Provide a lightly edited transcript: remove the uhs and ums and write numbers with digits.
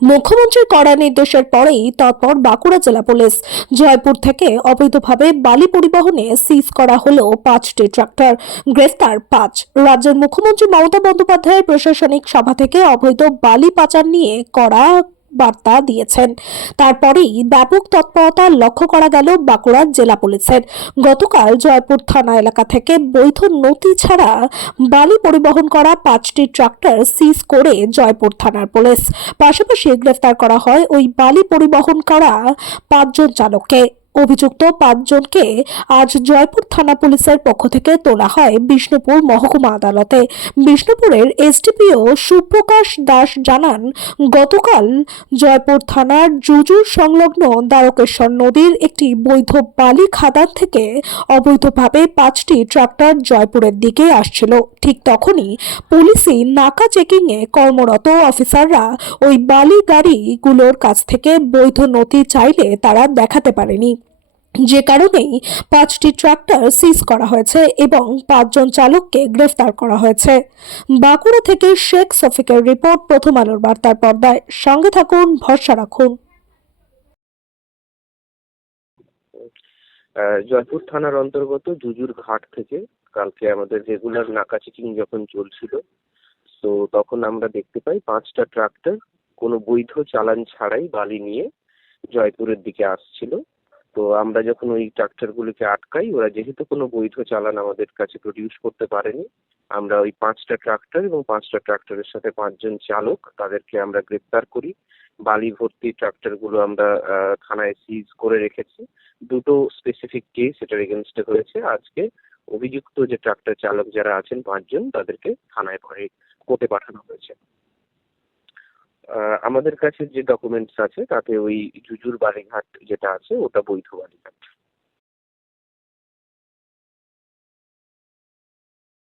মুখ্যমন্ত্রীর কড়া নির্দেশের পরেই তৎপর বাঁকুড়া জেলা পুলিশ। জয়পুর থেকে অবৈধভাবে বালি পরিবহনে সিজ করা হলো 5টি ট্রাক্টর, গ্রেফতার 5। রাজ্যের মুখ্যমন্ত্রী মমতা বন্দ্যোপাধ্যায়ের প্রশাসনিক সভা থেকে অবৈধ বালি পাচার নিয়ে কড়া বার্তা দিয়েছেন। তারপরেই ব্যাপক তৎপরতা লক্ষ্য করা গেল বাঁকুড়া জেলা পুলিশের। গতকাল জয়পুর থানা এলাকা থেকে বৈধ নথি ছাড়া বালি পরিবহন করা 5টি ট্রাক্টর সিজ করে জয়পুর থানার পুলিশ। পাশাপাশি গ্রেফতার করা হয় ওই বালি পরিবহন করা 5জন চালককে। অভিযুক্ত 5জনকে আজ জয়পুর থানা পুলিশের পক্ষ থেকে তোলা হয় বিষ্ণুপুর মহকুমা আদালতে। বিষ্ণুপুরের এসডিপিও সুপ্রকাশ দাস জানান, গতকাল জয়পুর থানার জুজুর সংলগ্ন দ্বারকেশ্বর নদীর একটি বৈধ বালি খাদান থেকে অবৈধভাবে 5টি ট্রাক্টর জয়পুরের দিকে আসছিল। ঠিক তখনই পুলিশি নাকা চেকিংয়ে কর্মরত অফিসাররা ওই বালি গাড়িগুলোর কাছ থেকে বৈধ নথি চাইলে তারা দেখাতে পারেনি, যে কারণেই 5টি ট্রাক্টর সিজ করা হয়েছে এবং 5জন চালককে গ্রেফতার করা হয়েছে। বাঁকুড়া থেকে শেখ শফিকের রিপোর্ট, প্রথম আলোর বার্তার পর্দায়। সঙ্গে থাকুন, ভরসা রাখুন। জয়পুর থানার অন্তর্গত জুজুর ঘাট থেকে কালকে আমাদের রেগুলার নাকা চেকিং যখন চলছিল, তো তখন আমরা দেখতে পাই 5টা ট্রাক্টর কোনো বৈধ চালান ছাড়াই বালি নিয়ে জয়পুরের দিকে আসছিল। তো আমরা যখন ওই ট্রাক্টরগুলিকে আটকাই, ওরা যেহেতু কোনো বৈধ চালান আমাদের কাছে প্রডিউস করতে পারেনি, আমরা ওই 5টা ট্রাক্টর এবং 5টা ট্রাক্টরের সাথে 5জন চালক তাদেরকে আমরা গ্রেপ্তার করি। বালি ভর্তি ট্রাক্টরগুলো আমরা থানায় সিজ করে রেখেছি। দুটো স্পেসিফিক কেস এটার এগেনস্টে হয়েছে। আজকে অভিযুক্ত যে ট্রাক্টর চালক যারা আছেন 5জন, তাদেরকে থানায় কোর্টে পাঠানো হয়েছে। আমাদের কাছে যে ডকুমেন্টস আছে তাতে ওই জুজুর বালিঘাট যেটা আছে ওটা বৈধ বালিঘাট।